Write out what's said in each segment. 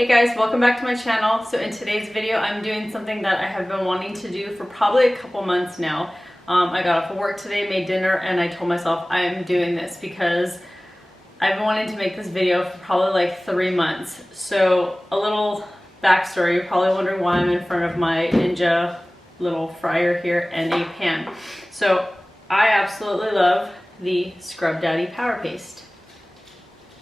Hey guys, welcome back to my channel. So in today's video, I'm doing something that I have been wanting to do for probably a couple months now. I got off of work today, made dinner, and I told myself I am doing this because I've been wanting to make this video for probably like 3 months. So a little backstory, you're probably wondering why I'm in front of my Ninja little fryer here and a pan. So I absolutely love the Scrub Daddy Power Paste.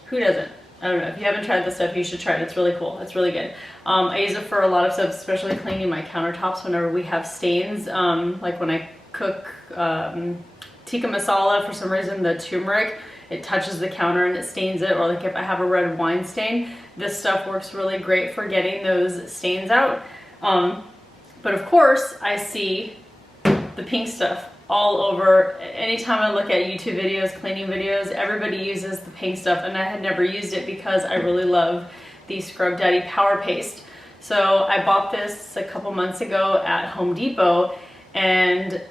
Who doesn't? I don't know. If you haven't tried this stuff, you should try it. It's really cool. It's really good. I use it for a lot of stuff, especially cleaning my countertops whenever we have stains. Like when I cook tikka masala, for some reason the turmeric, it touches the counter and it stains it. Or like if I have a red wine stain, this stuff works really great for getting those stains out. But of course, I see the pink stuff all over. Anytime I look at YouTube videos, cleaning videos, everybody uses the pink stuff, and I had never used it because I really love the Scrub Daddy Power Paste. So I bought this a couple months ago at Home Depot, and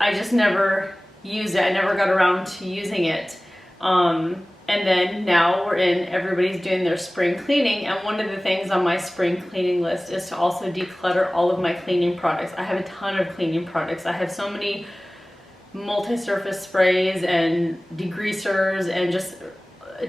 I just never used it. I never got around to using it. And then now everybody's doing their spring cleaning, and one of the things on my spring cleaning list is to also declutter all of my cleaning products. I have a ton of cleaning products. I have so many multi-surface sprays and degreasers and just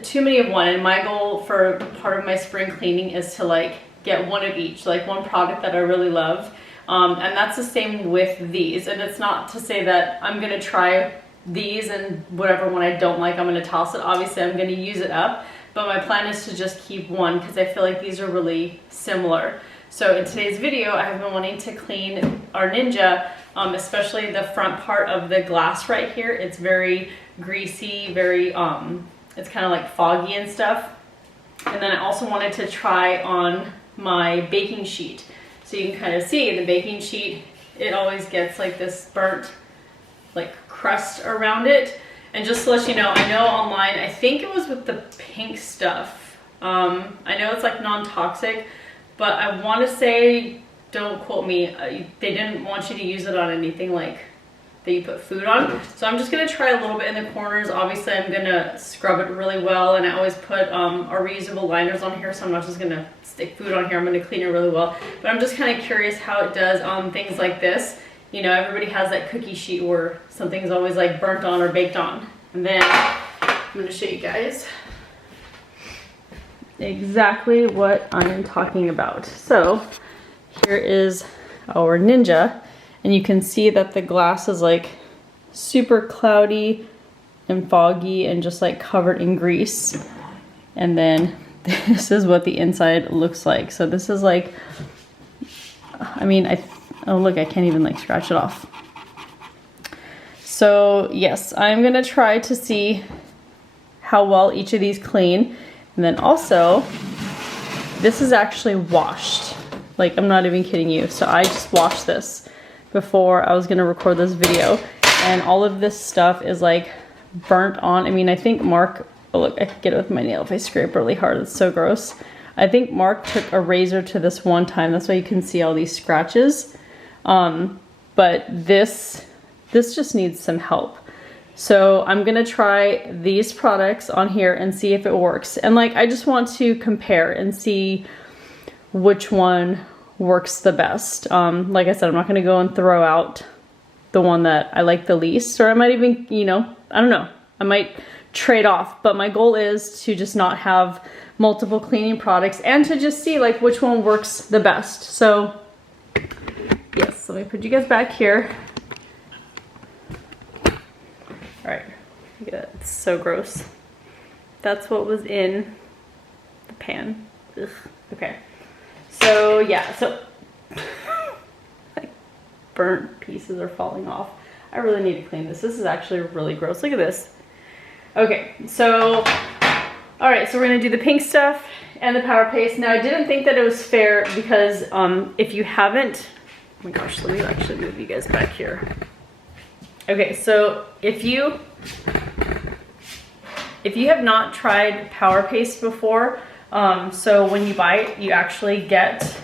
too many of one. And my goal for part of my spring cleaning is to like get one of each, like one product that I really love. And that's the same with these. And it's not to say that I'm gonna try these and whatever one I don't like, I'm gonna toss it. Obviously I'm gonna use it up, but my plan is to just keep one because I feel like these are really similar. So in today's video, I have been wanting to clean our Ninja, especially the front part of the glass right here. It's very greasy, very, it's kind of like foggy and stuff. And then I also wanted to try on my baking sheet. So you can kind of see the baking sheet, it always gets like this burnt like crust around it. And just to let you know, I know online, I think it was with the pink stuff. I know it's like non-toxic, but I want to say, don't quote me, they didn't want you to use it on anything like that you put food on. So I'm just going to try a little bit in the corners. Obviously I'm going to scrub it really well, and I always put our reusable liners on here, so I'm not just going to stick food on here. I'm going to clean it really well. But I'm just kind of curious how it does on things like this. You know, everybody has that cookie sheet where something's always like burnt on or baked on. And then I'm going to show you guys exactly what I'm talking about. So here is our Ninja, and you can see that the glass is like super cloudy and foggy and just like covered in grease. And then this is what the inside looks like. So this is like, I mean, oh look, I can't even like scratch it off. So yes, I'm gonna try to see how well each of these clean. And then also, this is actually washed. Like, I'm not even kidding you. So I just washed this before I was gonna record this video. And all of this stuff is like burnt on. I mean, I think Mark, oh look, I could get it with my nail if I scrape really hard. It's so gross. I think Mark took a razor to this one time. That's why you can see all these scratches. But this just needs some help. So I'm gonna try these products on here and see if it works. And like, I just want to compare and see which one works the best. Like I said, I'm not gonna go and throw out the one that I like the least, or I might even, you know, I don't know, I might trade off. But my goal is to just not have multiple cleaning products and to just see like which one works the best. So yes, let me put you guys back here. All right, yeah, it's so gross. That's what was in the pan. Ugh. Okay, so yeah, so like burnt pieces are falling off. I really need to clean this. This is actually really gross. Look at this. Okay, so all right, so we're gonna do the pink stuff and the power paste. Now I didn't think that it was fair because if you haven't, oh my gosh, let me actually move you guys back here. Okay, so if you have not tried Power Paste before, so when you buy it, you actually get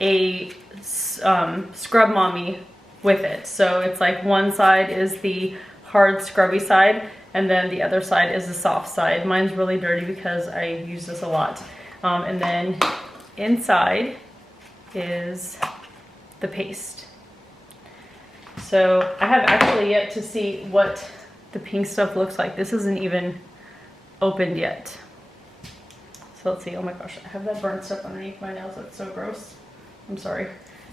a Scrub Mommy with it. So it's like one side is the hard scrubby side, and then the other side is the soft side. Mine's really dirty because I use this a lot. And then inside is the paste. So I have actually yet to see what the pink stuff looks like. This isn't even opened yet. So let's see. Oh my gosh, I have that burnt stuff underneath my nails. That's so gross. I'm sorry.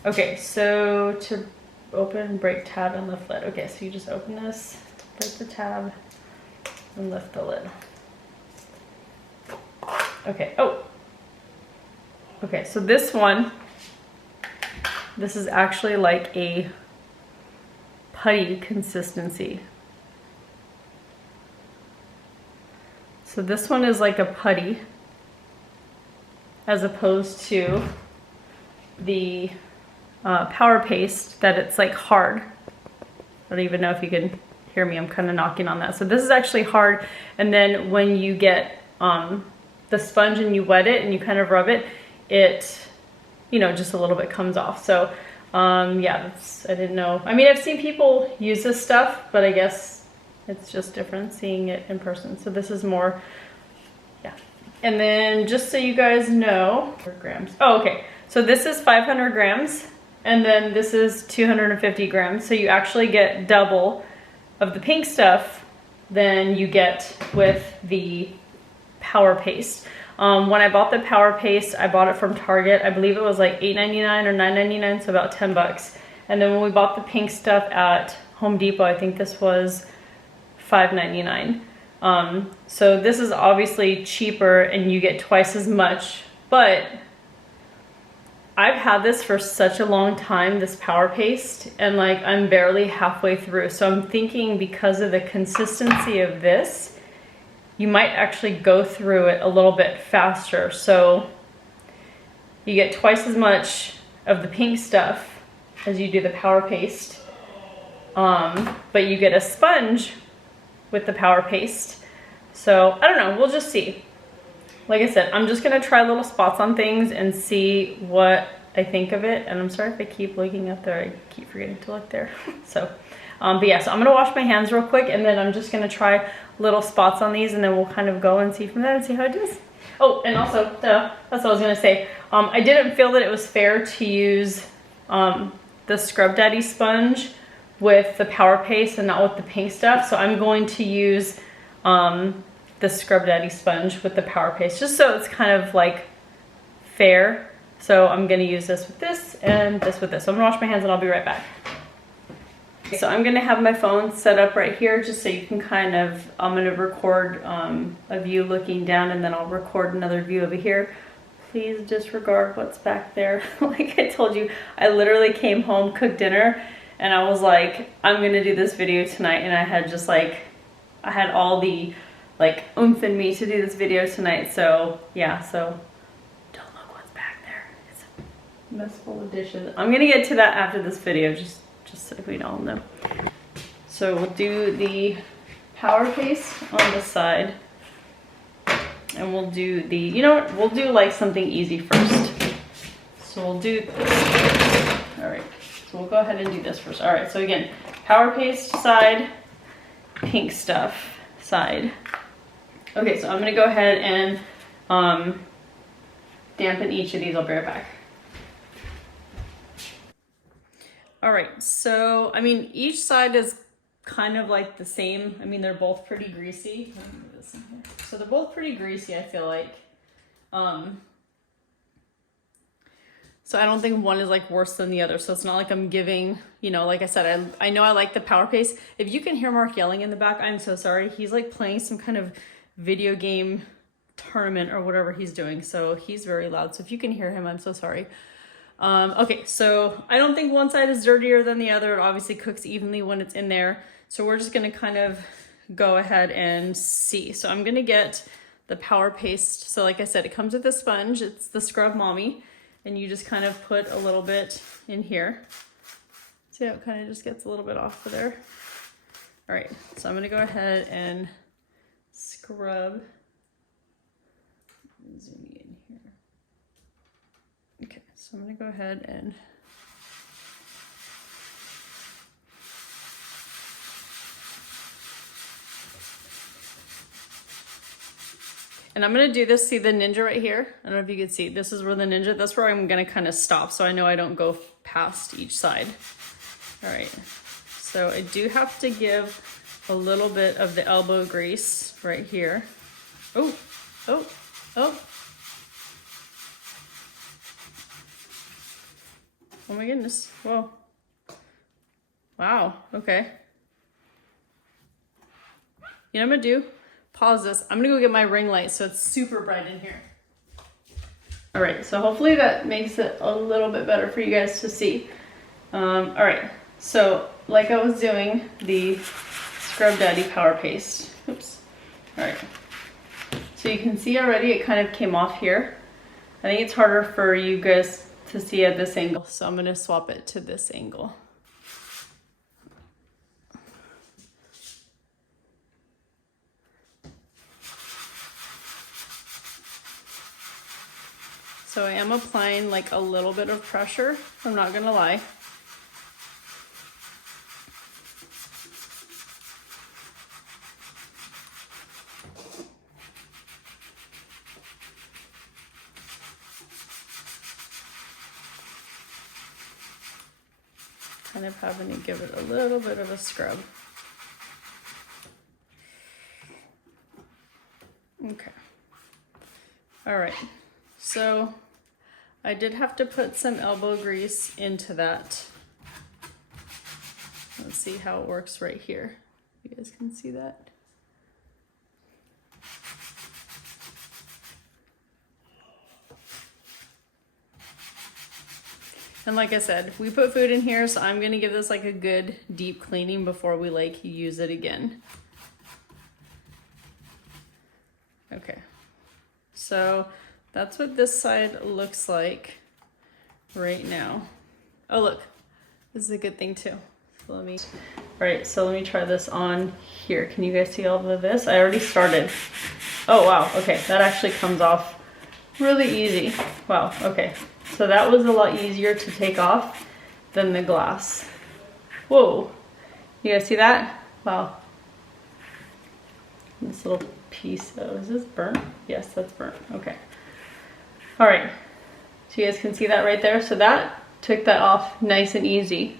Okay, so to open, break tab and lift lid. Okay, so you just open this, break the tab, and lift the lid. Okay, oh. Okay, so this one, this is actually like a putty consistency. So this one is like a putty as opposed to the Power Paste that it's like hard. I don't even know if you can hear me, I'm kind of knocking on that. So this is actually hard, and then when you get the sponge and you wet it and you kind of rub it, it, you know, just a little bit comes off. So yeah, that's, I didn't know. I mean, I've seen people use this stuff, but I guess it's just different seeing it in person. So this is more, yeah. And then just so you guys know, grams. Oh, okay. So this is 500 grams, and then this is 250 grams. So you actually get double of the pink stuff than you get with the Power Paste. When I bought the Power Paste, I bought it from Target. I believe it was like $8.99 or $9.99, so about 10 bucks. And then when we bought the pink stuff at Home Depot, I think this was $5.99. So this is obviously cheaper and you get twice as much, but I've had this for such a long time, this Power Paste, and like I'm barely halfway through. So I'm thinking because of the consistency of this, you might actually go through it a little bit faster. So you get twice as much of the pink stuff as you do the Power Paste, but you get a sponge with the Power Paste. So I don't know, we'll just see. Like I said, I'm just gonna try little spots on things and see what I think of it. And I'm sorry if I keep looking up there, I keep forgetting to look there. So, but yeah, so I'm gonna wash my hands real quick, and then I'm just gonna try little spots on these, and then we'll kind of go and see from there and see how it does. Oh, and also, that's what I was gonna say. I didn't feel that it was fair to use the Scrub Daddy sponge with the Power Paste and not with the pink stuff. So I'm going to use the Scrub Daddy sponge with the Power Paste, just so it's kind of like fair. So I'm gonna use this with this and this with this. So I'm gonna wash my hands and I'll be right back. So I'm gonna have my phone set up right here just so you can kind of, I'm gonna record a view looking down, and then I'll record another view over here. Please disregard what's back there. Like I told you, I literally came home, cooked dinner, and I was like, I'm gonna do this video tonight, and I had just like, I had all the like oomph in me to do this video tonight. So yeah, so don't look what's back there. It's a mess full of dishes. I'm gonna get to that after this video, just so we all know. So we'll do the Power Paste on the side, and we'll do the, you know what, we'll do like something easy first. So we'll do this. All right, so we'll go ahead and do this first. All right, so again, Power Paste side, pink stuff side. Okay, so I'm gonna go ahead and dampen each of these. I'll be right back. All right, so I mean, each side is kind of like the same. I mean, they're both pretty greasy. Let me move this in here. So they're both pretty greasy, I feel like. So I don't think one is like worse than the other. So it's not like I'm giving, you know, like I said, I know I like the Power Paste. If you can hear Mark yelling in the back, I'm so sorry. He's like playing some kind of video game tournament or whatever he's doing. So he's very loud. So if you can hear him, I'm so sorry. Okay, so I don't think one side is dirtier than the other. It obviously cooks evenly when it's in there. So we're just gonna kind of go ahead and see. So I'm gonna get the Power Paste. So like I said, it comes with a sponge. It's the Scrub Mommy. And you just kind of put a little bit in here. See how it kind of just gets a little bit off of there? All right, so I'm gonna go ahead and scrub. Zoom in here. Okay, so I'm gonna go ahead and And I'm gonna do this, see the ninja right here? I don't know if you can see, this is where the ninja, that's where I'm gonna kind of stop so I know I don't go past each side. All right, so I do have to give a little bit of the elbow grease right here. Oh, oh, oh. Oh my goodness, whoa. Wow, okay. You know what I'm gonna do? Pause this. I'm gonna go get my ring light so it's super bright in here. All right, so hopefully that makes it a little bit better for you guys to see. All right, so like I was doing the Scrub Daddy Power Paste. Oops. All right. So you can see already it kind of came off here. I think it's harder for you guys to see at this angle, so I'm gonna swap it to this angle. So I am applying like a little bit of pressure, I'm not gonna lie. Kind of having to give it a little bit of a scrub. Okay. All right, so I did have to put some elbow grease into that. Let's see how it works right here. You guys can see that. And like I said, we put food in here, so I'm gonna give this like a good deep cleaning before we like use it again. Okay, so that's what this side looks like right now. Oh look, this is a good thing too. So all right, so let me try this on here. Can you guys see all of this? I already started. Oh wow, okay, that actually comes off really easy. Wow, okay. So that was a lot easier to take off than the glass. Whoa, you guys see that? Wow. This little piece, oh, is this burnt? Yes, that's burnt, okay. All right, so you guys can see that right there. So that took that off nice and easy.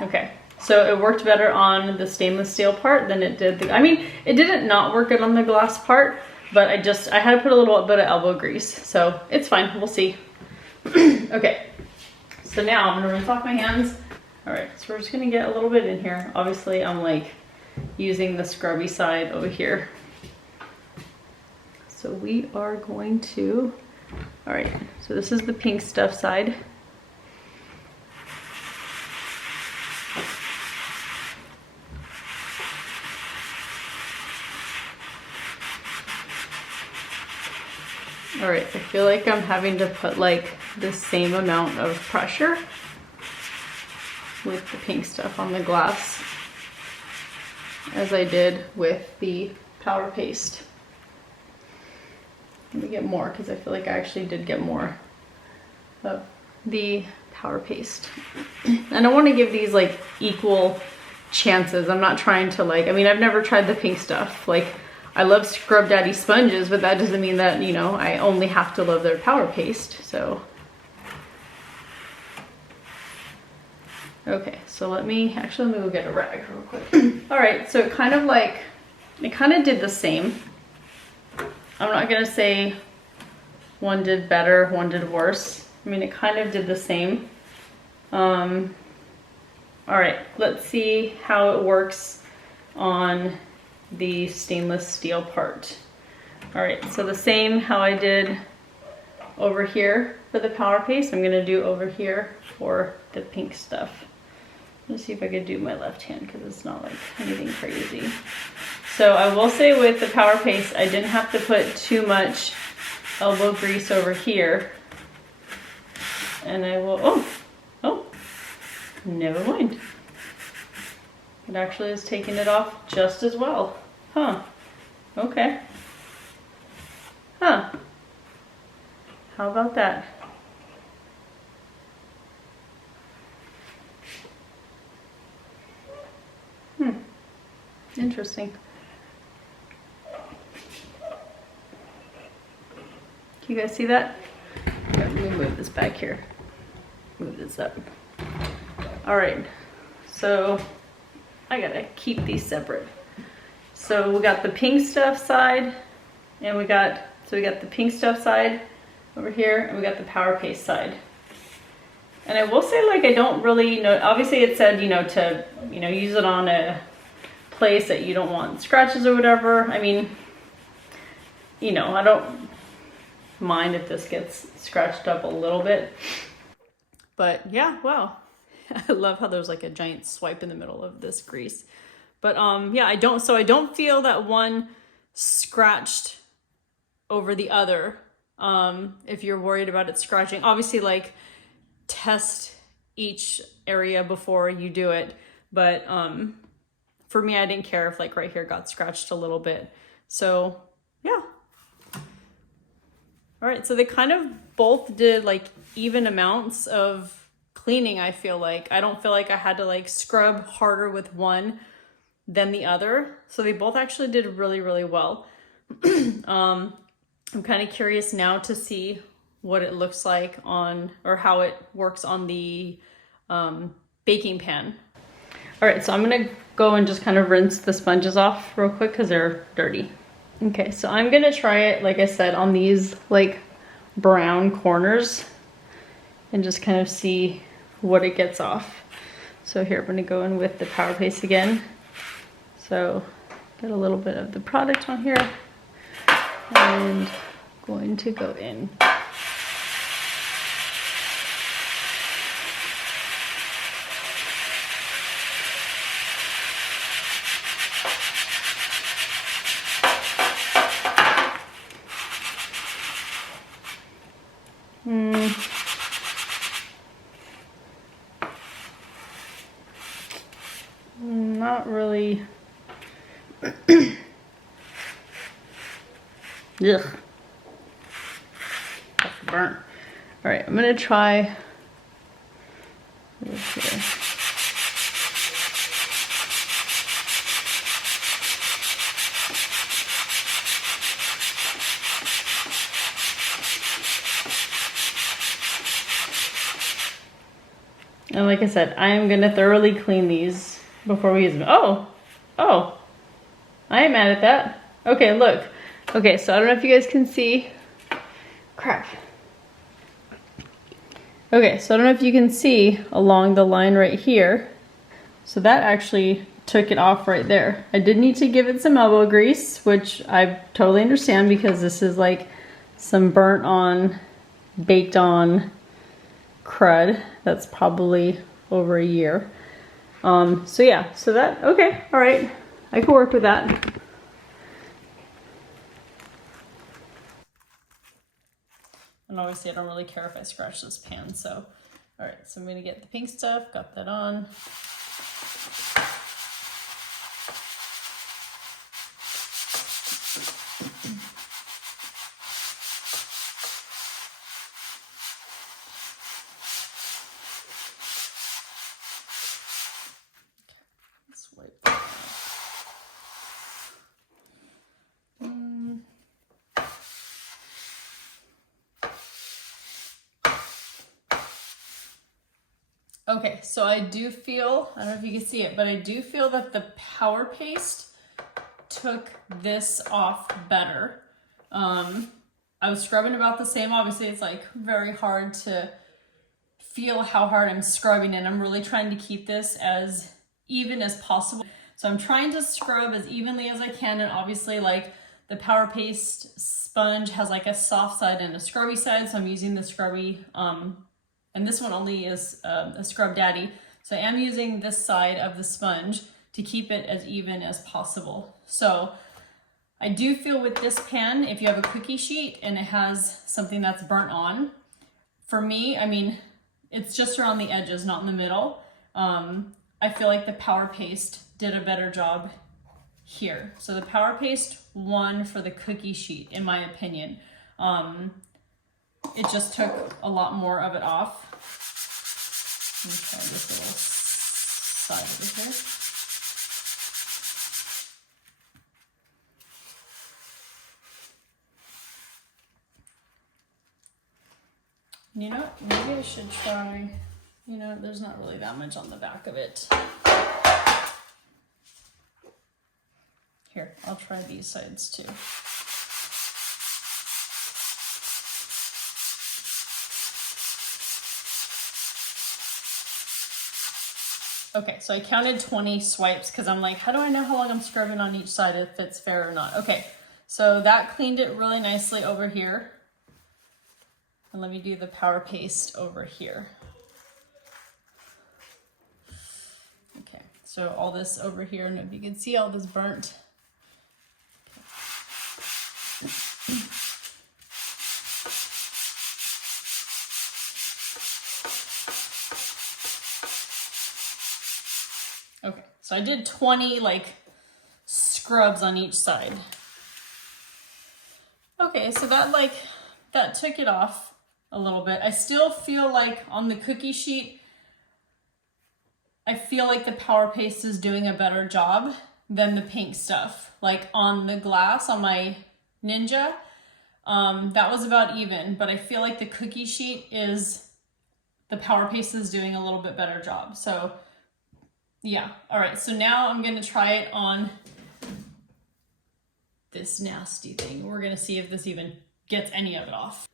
Okay, so it worked better on the stainless steel part than it did I mean, it didn't not work good on the glass part, but I had to put a little bit of elbow grease, so it's fine, we'll see. Okay, so now I'm gonna rinse off my hands. All right, so we're just gonna get a little bit in here. Obviously, I'm like using the scrubby side over here. So we are going to, all right, so this is the pink stuff side. All right, I feel like I'm having to put like the same amount of pressure with the pink stuff on the glass as I did with the Power Paste. Let me get more because I feel like I actually did get more of the Power Paste. And I want to give these like equal chances. I'm not trying to like, I mean, I've never tried the pink stuff. Like, I love Scrub Daddy sponges, but that doesn't mean that, you know, I only have to love their Power Paste, so. Okay, so let me go get a rag real quick. All right, so it kind of did the same. I'm not gonna say one did better, one did worse. I mean, it kind of did the same. All right, let's see how it works on the stainless steel part. All right, so the same how I did over here for the Power Paste, I'm gonna do over here for the pink stuff. Let's see if I could do my left hand because it's not like anything crazy. So I will say with the Power Paste, I didn't have to put too much elbow grease over here. And I will, oh, never mind. It actually is taking it off just as well. Huh, okay. Huh, how about that? Interesting. Can you guys see that? Let me move this back here. Move this up. All right, so I gotta keep these separate. So we got the pink stuff side, and we got the pink stuff side over here, and we got the power paste side. And I will say, like, I don't really know, obviously it said, you know, to, you know, use it on a place that you don't want scratches or whatever. I mean, you know, I don't mind if this gets scratched up a little bit. But yeah, wow. I love how there's like a giant swipe in the middle of this grease. But yeah, I don't feel that one scratched over the other. If you're worried about it scratching, obviously, like, test each area before you do it. But for me, I didn't care if, like, right here got scratched a little bit. So yeah. All right, so they kind of both did like even amounts of cleaning, I feel like. I don't feel like I had to like scrub harder with one than the other. So they both actually did really, really well. I'm kind of curious now to see what it looks like on, or how it works on the baking pan. All right, so I'm gonna go and just kind of rinse the sponges off real quick because they're dirty. Okay, so I'm gonna try it, like I said, on these like brown corners and just kind of see what it gets off. So here, I'm gonna go in with the power paste again. So get a little bit of the product on here and going to go in. Not really. Ugh. That's burnt. All right, I'm gonna try this here. And like I said, I am gonna thoroughly clean these before we use them. Oh, I ain't mad at that. Okay, look. Okay, so I don't know if you guys can see. Crap. Okay, so I don't know if you can see along the line right here. So that actually took it off right there. I did need to give it some elbow grease, which I totally understand because this is like some burnt on, baked on crud that's probably over a year. So yeah, so that, okay, all right, I can work with that. And obviously I don't really care if I scratch this pan, so, all right, so I'm gonna get the pink stuff, got that on. Let's wipe that out. Okay, so I do feel, I don't know if you can see it, but I do feel that the power paste took this off better. I was scrubbing about the same. Obviously, it's like very hard to feel how hard I'm scrubbing, and I'm really trying to keep this as even as possible. So I'm trying to scrub as evenly as I can, and obviously like the power paste sponge has like a soft side and a scrubby side, so I'm using the scrubby, and this one only is a Scrub Daddy. So I am using this side of the sponge to keep it as even as possible. So I do feel with this pan, if you have a cookie sheet and it has something that's burnt on, for me, I mean, it's just around the edges, not in the middle. I feel like the power paste did a better job here. So the power paste won for the cookie sheet, in my opinion. It just took a lot more of it off. Let me try this little side over here. You know what? Maybe I should try, you know, there's not really that much on the back of it. Here, I'll try these sides too. Okay, so I counted 20 swipes because I'm like, how do I know how long I'm scrubbing on each side if it's fair or not? Okay, so that cleaned it really nicely over here. And let me do the Power Paste over here. Okay, so all this over here, and if you can see all this burnt. Okay, so I did 20 like scrubs on each side. Okay, so that took it off a little bit. I still feel like on the cookie sheet, I feel like the Power Paste is doing a better job than the pink stuff. Like on the glass, on my Ninja, that was about even, but I feel like the cookie sheet the Power Paste is doing a little bit better job. So yeah, all right, so now I'm gonna try it on this nasty thing. We're gonna see if this even gets any of it off.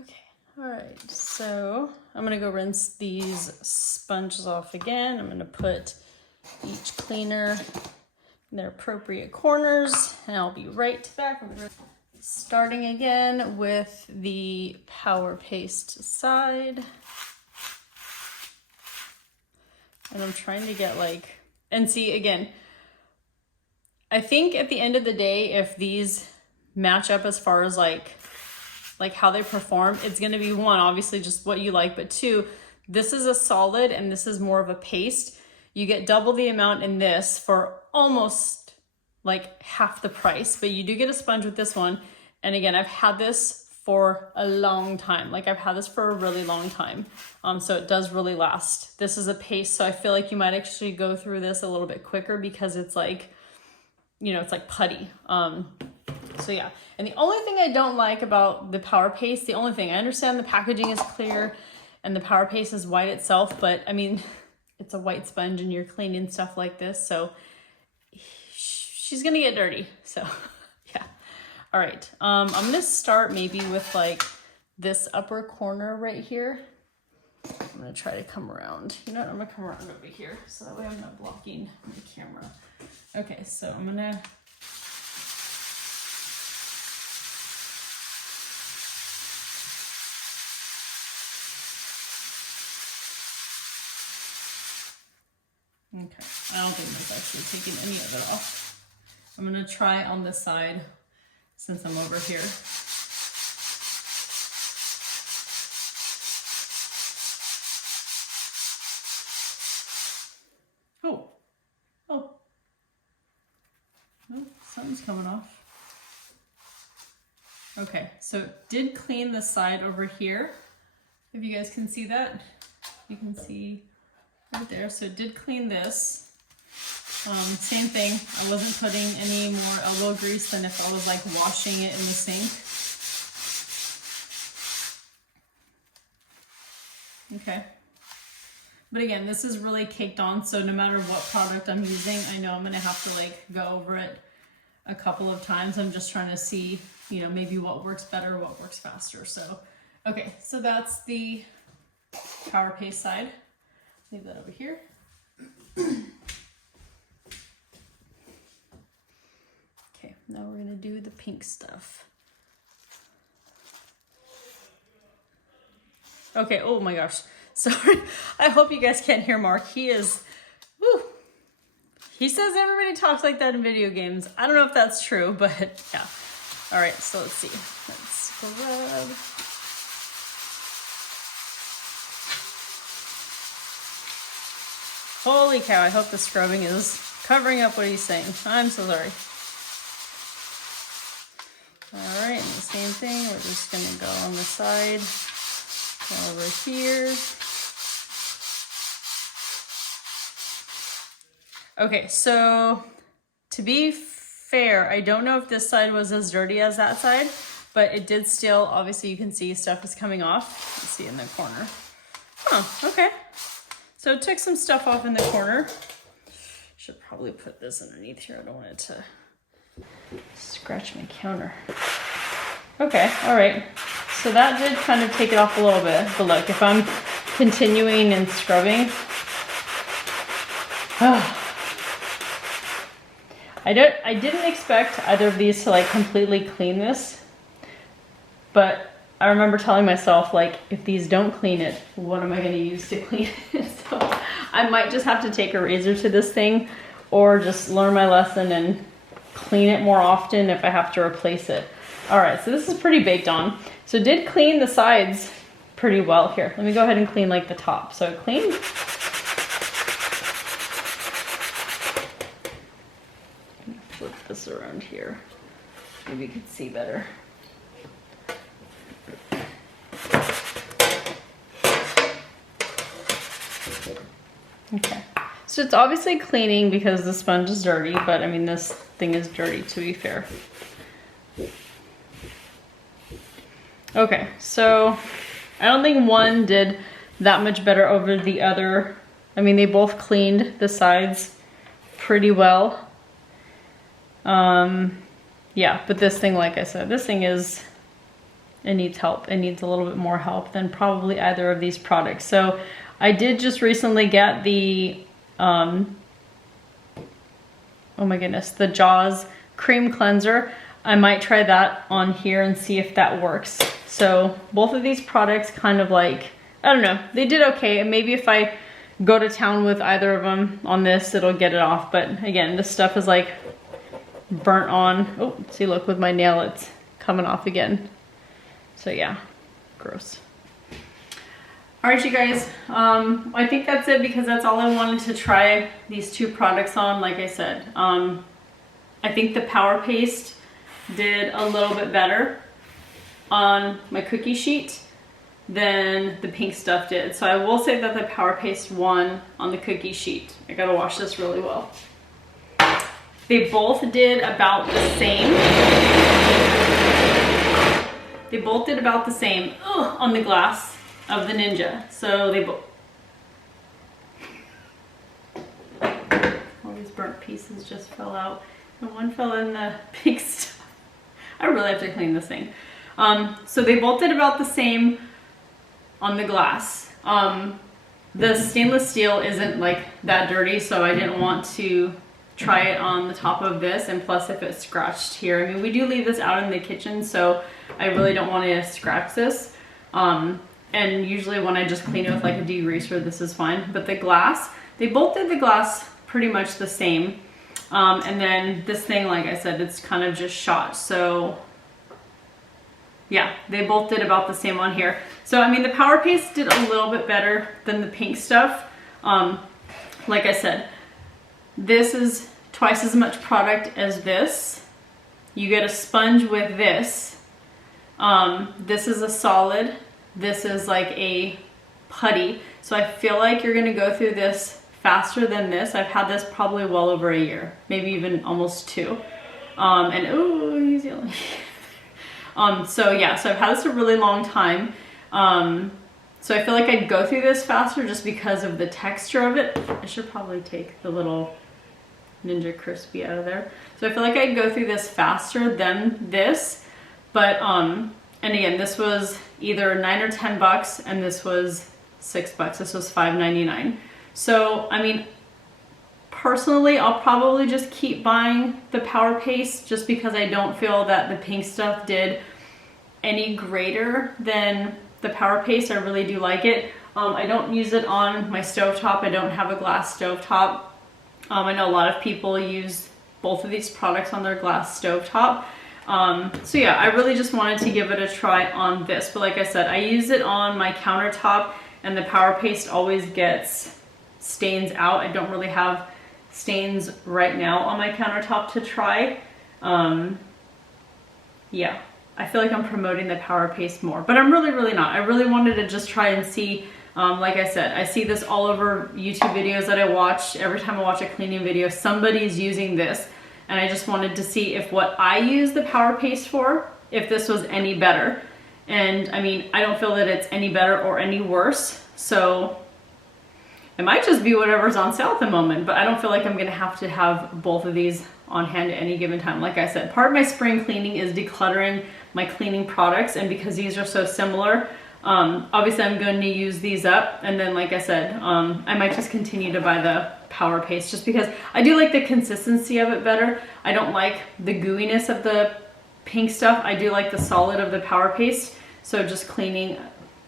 Okay, all right, so I'm gonna go rinse these sponges off again. I'm gonna put each cleaner in their appropriate corners, and I'll be right back. Starting again with the Power Paste side. And I'm trying to get and see again, I think at the end of the day, if these match up as far as like how they perform, it's going to be one, obviously just what you like, but two, this is a solid and this is more of a paste. You get double the amount in this for almost like half the price, but you do get a sponge with this one. And again, I've had this for a long time. Like I've had this for a really long time. So it does really last. This is a paste, so I feel like you might actually go through this a little bit quicker because it's like, you know, it's like putty. So yeah, and the only thing I don't like about the Power Paste, I understand the packaging is clear and the Power Paste is white itself, but I mean, it's a white sponge and you're cleaning stuff like this, so she's gonna get dirty, so yeah. All right, I'm gonna start maybe with like this upper corner right here. I'm gonna try to come around. You know what, I'm gonna come around over here so that way I'm not blocking the camera. Okay, so I'm gonna okay, I don't think that's actually taking any of it off. I'm gonna try on this side since I'm over here. Oh, something's coming off. Okay, so it did clean the side over here. If you guys can see that, you can see right there. So it did clean this. Same thing, I wasn't putting any more elbow grease than if I was like washing it in the sink. Okay. But again, this is really caked on, so no matter what product I'm using, I know I'm gonna have to like go over it a couple of times. I'm just trying to see, you know, maybe what works better, what works faster. So, okay, so that's the Power Paste side. Leave that over here. Okay, now we're gonna do the pink stuff. Okay, oh my gosh. Sorry, I hope you guys can't hear Mark. He is, whew. He says everybody talks like that in video games. I don't know if that's true, but yeah. All right, so let's see. Let's scrub. Holy cow, I hope the scrubbing is covering up what he's saying. I'm so sorry. All right, and the same thing. We're just gonna go on the side, go over here. Okay, so to be fair, I don't know if this side was as dirty as that side, but it did still, obviously you can see stuff is coming off. Let's see in the corner. Oh, okay. So it took some stuff off in the corner. Should probably put this underneath here. I don't want it to scratch my counter. Okay, all right. So that did kind of take it off a little bit. But look, if I'm continuing and scrubbing, I didn't expect either of these to like completely clean this, but I remember telling myself, like, if these don't clean it, what am I going to use to clean it? So I might just have to take a razor to this thing, or just learn my lesson and clean it more often if I have to replace it. All right, so this is pretty baked on. So it did clean the sides pretty well here. Let me go ahead and clean like the top. So clean. Flip this around here. Maybe you can see better. Okay, so it's obviously cleaning because the sponge is dirty, but I mean, this thing is dirty to be fair. Okay, so I don't think one did that much better over the other. I mean, they both cleaned the sides pretty well. Yeah, but this thing, like I said, this thing is, it needs help. It needs a little bit more help than probably either of these products. So I did just recently get the, oh my goodness, the Jaws Cream Cleanser. I might try that on here and see if that works. So both of these products kind of like, I don't know, they did okay. And maybe if I go to town with either of them on this, it'll get it off. But again, this stuff is like burnt on. Oh, see, look, with my nail, it's coming off again. So yeah, gross. All right, you guys, I think that's it because that's all I wanted to try these two products on. Like I said, I think the Power Paste did a little bit better on my cookie sheet than the pink stuff did. So I will say that the Power Paste won on the cookie sheet. I gotta wash this really well. They both did about the same. They both did about the same on the glass of the Ninja. So they both, all these burnt pieces just fell out, and one fell in the pink stuff. I really have to clean this thing. So they both did about the same on the glass. The stainless steel isn't like that dirty, so I didn't want to try it on the top of this, and plus if it's scratched here, I mean, we do leave this out in the kitchen, so I really don't want to scratch this. And usually when I just clean it with like a degreaser, this is fine. But the glass, they both did the glass pretty much the same. And then this thing, like I said, it's kind of just shot. So yeah, they both did about the same on here. So, I mean, the Power Paste did a little bit better than the pink stuff. Like I said, this is twice as much product as this. You get a sponge with this. This is a solid. This is like a putty. So I feel like you're gonna go through this faster than this. I've had this probably well over a year, maybe even almost 2. And ooh, New Zealand. So yeah, so I've had this a really long time. So I feel like I'd go through this faster just because of the texture of it. I should probably take the little Ninja Crispy out of there. So I feel like I'd go through this faster than this. But, and again, this was either 9 or 10 bucks, and this was $6. This was $5.99. So, I mean, personally, I'll probably just keep buying the Power Paste just because I don't feel that the pink stuff did any greater than the Power Paste. I really do like it. I don't use it on my stovetop. I don't have a glass stovetop. I know a lot of people use both of these products on their glass stovetop. So yeah, I really just wanted to give it a try on this. But like I said, I use it on my countertop, and the Power Paste always gets stains out. I don't really have stains right now on my countertop to try. Yeah, I feel like I'm promoting the Power Paste more, but I'm really not. I really wanted to just try and see. Like I said, I see this all over YouTube videos that I watch. Every time I watch a cleaning video, somebody's using this. And I just wanted to see if what I use the Power Paste for if this was any better. And I mean, I don't feel that it's any better or any worse. So it might just be whatever's on sale at the moment, but I don't feel like I'm gonna have to have both of these on hand at any given time. Like I said, part of my spring cleaning is decluttering my cleaning products, and because these are so similar, obviously I'm going to use these up, and then like I said, I might just continue to buy the Power Paste just because I do like the consistency of it better. I don't like the gooiness of the pink stuff. I do like the solid of the Power Paste. So just cleaning,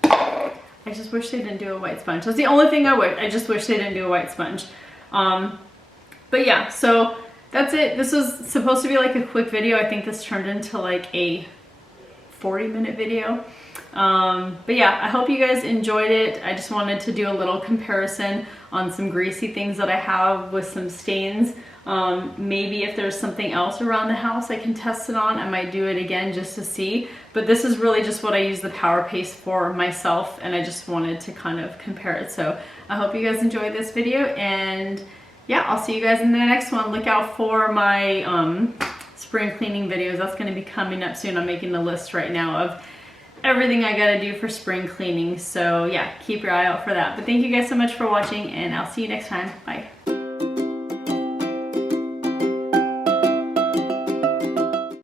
I just wish they didn't do a white sponge. That's the only thing I just wish they didn't do a white sponge. But yeah, so that's it. This was supposed to be like a quick video. I think this turned into like a 40-minute video. But yeah, I hope you guys enjoyed it. I just wanted to do a little comparison on some greasy things that I have with some stains. Maybe if there's something else around the house I can test it on, I might do it again just to see. But this is really just what I use the Power Paste for myself, and I just wanted to kind of compare it. So I hope you guys enjoyed this video, and yeah, I'll see you guys in the next one. Look out for my spring cleaning videos. That's going to be coming up soon. I'm making a list right now of everything I gotta do for spring cleaning. So yeah, keep your eye out for that. But thank you guys so much for watching, and I'll see you next time. Bye.